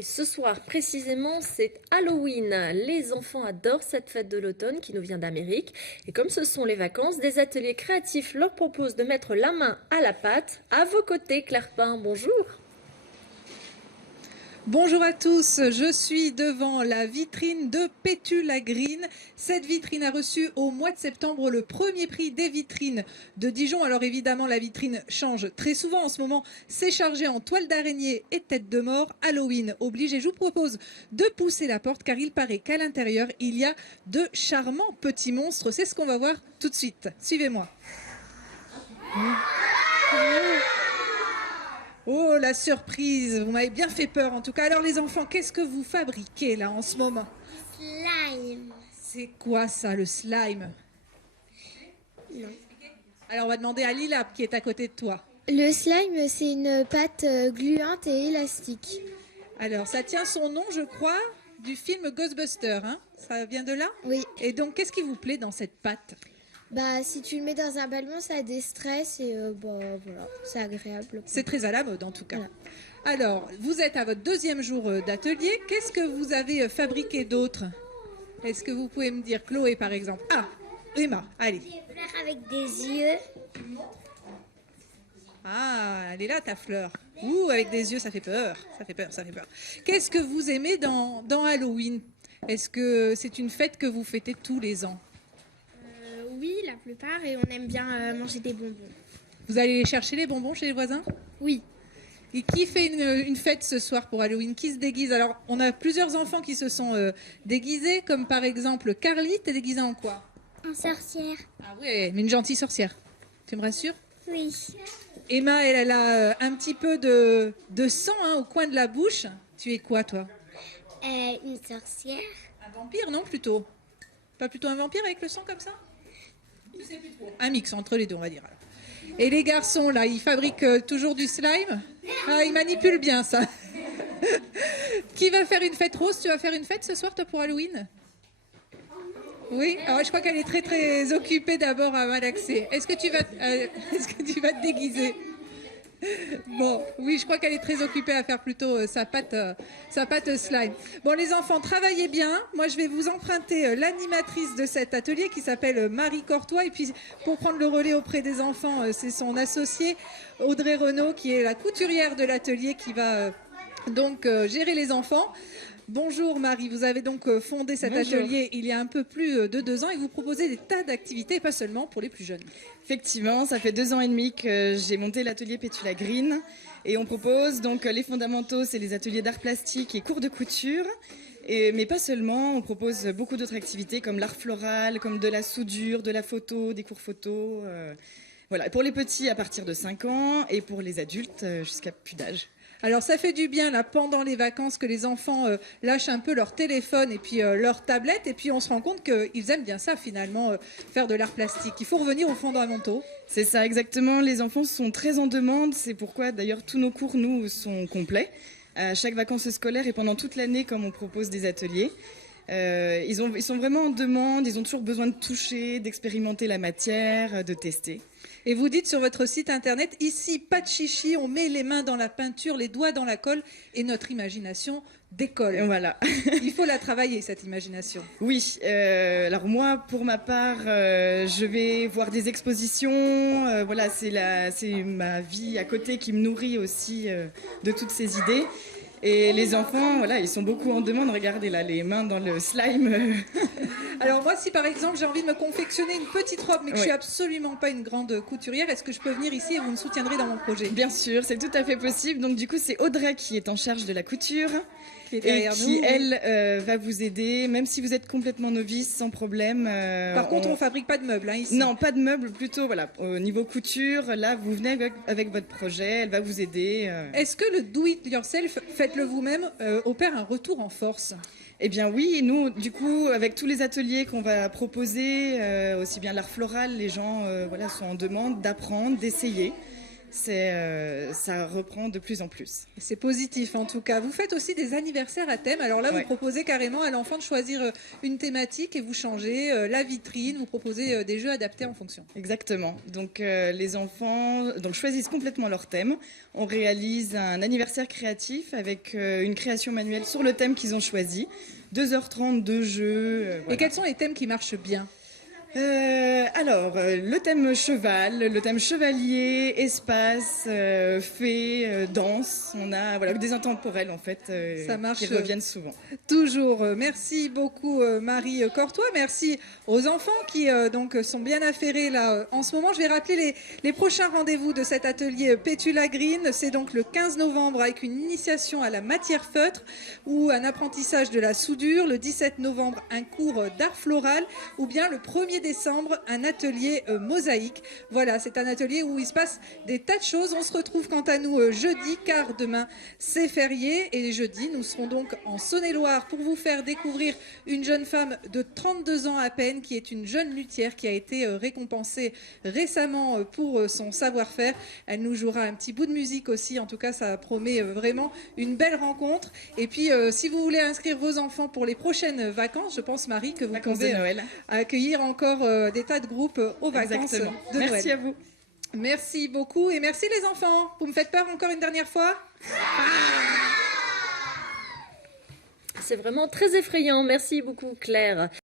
Et ce soir, précisément, c'est Halloween. Les enfants adorent cette fête de l'automne qui nous vient d'Amérique. Et comme ce sont les vacances, des ateliers créatifs leur proposent de mettre la main à la pâte. À vos côtés, Claire Pain, bonjour. Bonjour à tous, je suis devant la vitrine de Pétula Green. Cette vitrine a reçu au mois de septembre le premier prix des vitrines de Dijon. Alors évidemment, la vitrine change très souvent. En ce moment, c'est chargé en toile d'araignée et tête de mort. Halloween oblige. Et je vous propose de pousser la porte car il paraît qu'à l'intérieur, il y a de charmants petits monstres. C'est ce qu'on va voir tout de suite. Suivez-moi. Oh, la surprise, vous m'avez bien fait peur en tout cas. Alors les enfants, qu'est-ce que vous fabriquez là en ce moment? Slime. C'est quoi ça, le slime? Non. Alors on va demander à Lila qui est à côté de toi. Le slime, c'est une pâte gluante et élastique. Alors ça tient son nom, je crois, du film Ghostbusters, hein? Ça vient de là? Oui. Et donc qu'est-ce qui vous plaît dans cette pâte? Bah, si tu le mets dans un ballon, ça déstresse et voilà, c'est agréable. C'est très à la mode en tout cas. Voilà. Alors, vous êtes à votre deuxième jour d'atelier. Qu'est-ce que vous avez fabriqué d'autre? Est-ce que vous pouvez me dire, Chloé par exemple? Ah, Emma, allez. Des fleurs avec des yeux. Ah, elle est là ta fleur. Ouh, avec des yeux, ça fait peur. Ça fait peur, ça fait peur. Qu'est-ce que vous aimez dans Halloween? Est-ce que c'est une fête que vous fêtez tous les ans? Oui, la plupart, et on aime bien manger des bonbons. Vous allez chercher les bonbons chez les voisins? Oui. Et qui fait une fête ce soir pour Halloween? Qui se déguise? Alors, on a plusieurs enfants qui se sont déguisés, comme par exemple Carly. T'es déguisée en quoi? En sorcière. Ah ouais, mais une gentille sorcière. Tu me rassures? Oui. Emma, elle a un petit peu de sang hein, au coin de la bouche. Tu es quoi, toi? Une sorcière. Un vampire, non, plutôt? Pas plutôt un vampire avec le sang comme ça? Tu sais plus trop. Un mix entre les deux, on va dire. Alors. Et les garçons, là, ils fabriquent toujours du slime? Ah, ils manipulent bien ça. Qui va faire une fête rose? Tu vas faire une fête ce soir, toi, pour Halloween? Oui, alors je crois qu'elle est très très occupée d'abord à malaxer. Est-ce que tu vas te déguiser? Bon, oui, je crois qu'elle est très occupée à faire plutôt sa pâte slime. Bon, les enfants, travaillez bien. Moi, je vais vous emprunter l'animatrice de cet atelier qui s'appelle Marie Courtois. Et puis, pour prendre le relais auprès des enfants, c'est son associée Audrey Renaud qui est la couturière de l'atelier qui va donc gérer les enfants. Bonjour Marie, vous avez donc fondé cet atelier il y a un peu plus de 2 ans et vous proposez des tas d'activités, et pas seulement pour les plus jeunes. Effectivement, ça fait 2 ans et demi que j'ai monté l'atelier Pétula Green et on propose donc les fondamentaux, c'est les ateliers d'art plastique et cours de couture. Mais pas seulement, on propose beaucoup d'autres activités comme l'art floral, comme de la soudure, de la photo, des cours photo. Voilà, pour les petits à partir de 5 ans et pour les adultes jusqu'à plus d'âge. Alors ça fait du bien là pendant les vacances que les enfants lâchent un peu leur téléphone et puis leur tablette et puis on se rend compte qu'ils aiment bien ça finalement, faire de l'art plastique. Il faut revenir aux fondamentaux. C'est ça exactement, les enfants sont très en demande, c'est pourquoi d'ailleurs tous nos cours nous sont complets. À chaque vacances scolaires et pendant toute l'année comme on propose des ateliers. Ils sont vraiment en demande, ils ont toujours besoin de toucher, d'expérimenter la matière, de tester. Et vous dites sur votre site internet, ici pas de chichi, on met les mains dans la peinture, les doigts dans la colle et notre imagination décolle. Et voilà. Il faut la travailler cette imagination. Oui, alors moi pour ma part, je vais voir des expositions, voilà c'est ma vie à côté qui me nourrit aussi de toutes ces idées. Et les enfants, voilà, ils sont beaucoup en demande. Regardez là, les mains dans le slime. Alors moi, si par exemple j'ai envie de me confectionner une petite robe, mais que je suis absolument pas une grande couturière, est-ce que je peux venir ici et vous me soutiendrez dans mon projet? Bien sûr, c'est tout à fait possible. Donc du coup, c'est Audrey qui est en charge de la couture. Et qui, elle, va vous aider, même si vous êtes complètement novice, sans problème. Par contre, on fabrique pas de meubles, hein, ici. Non, pas de meubles, plutôt, voilà, au niveau couture, là, vous venez avec votre projet, elle va vous aider. Est-ce que le do-it-yourself, faites-le vous-même, opère un retour en force? Eh bien oui, nous, du coup, avec tous les ateliers qu'on va proposer, aussi bien l'art floral, les gens voilà, sont en demande d'apprendre, d'essayer. ça reprend de plus en plus. C'est positif en tout cas. Vous faites aussi des anniversaires à thème. Alors là, vous proposez carrément à l'enfant de choisir une thématique et vous changez la vitrine, vous proposez des jeux adaptés en fonction. Exactement. Donc les enfants choisissent complètement leur thème. On réalise un anniversaire créatif avec une création manuelle sur le thème qu'ils ont choisi. 2h30 de jeux. Voilà. Et quels sont les thèmes qui marchent bien ? Le thème cheval, le thème chevalier, espace, fée, danse. On a des intemporels en fait ça marche, qui reviennent souvent. Toujours. Merci beaucoup Marie Cortois. Merci aux enfants qui donc sont bien affairés là en ce moment. Je vais rappeler les prochains rendez-vous de cet atelier Pétula Green. C'est donc le 15 novembre avec une initiation à la matière feutre ou un apprentissage de la soudure. Le 17 novembre, un cours d'art floral ou bien le 1er décembre, un atelier mosaïque. Voilà, c'est un atelier où il se passe des tas de choses. On se retrouve quant à nous jeudi, car demain c'est férié. Et jeudi, nous serons donc en Saône-et-Loire pour vous faire découvrir une jeune femme de 32 ans à peine, qui est une jeune luthière qui a été récompensée récemment pour son savoir-faire. Elle nous jouera un petit bout de musique aussi. En tout cas, ça promet vraiment une belle rencontre. Et puis, si vous voulez inscrire vos enfants pour les prochaines vacances, je pense, Marie, que vous pouvez accueillir encore des tas de groupes aux vacances de Noël. Merci à vous. Merci beaucoup et merci les enfants. Vous me faites peur encore une dernière fois ? C'est vraiment très effrayant. Merci beaucoup Claire.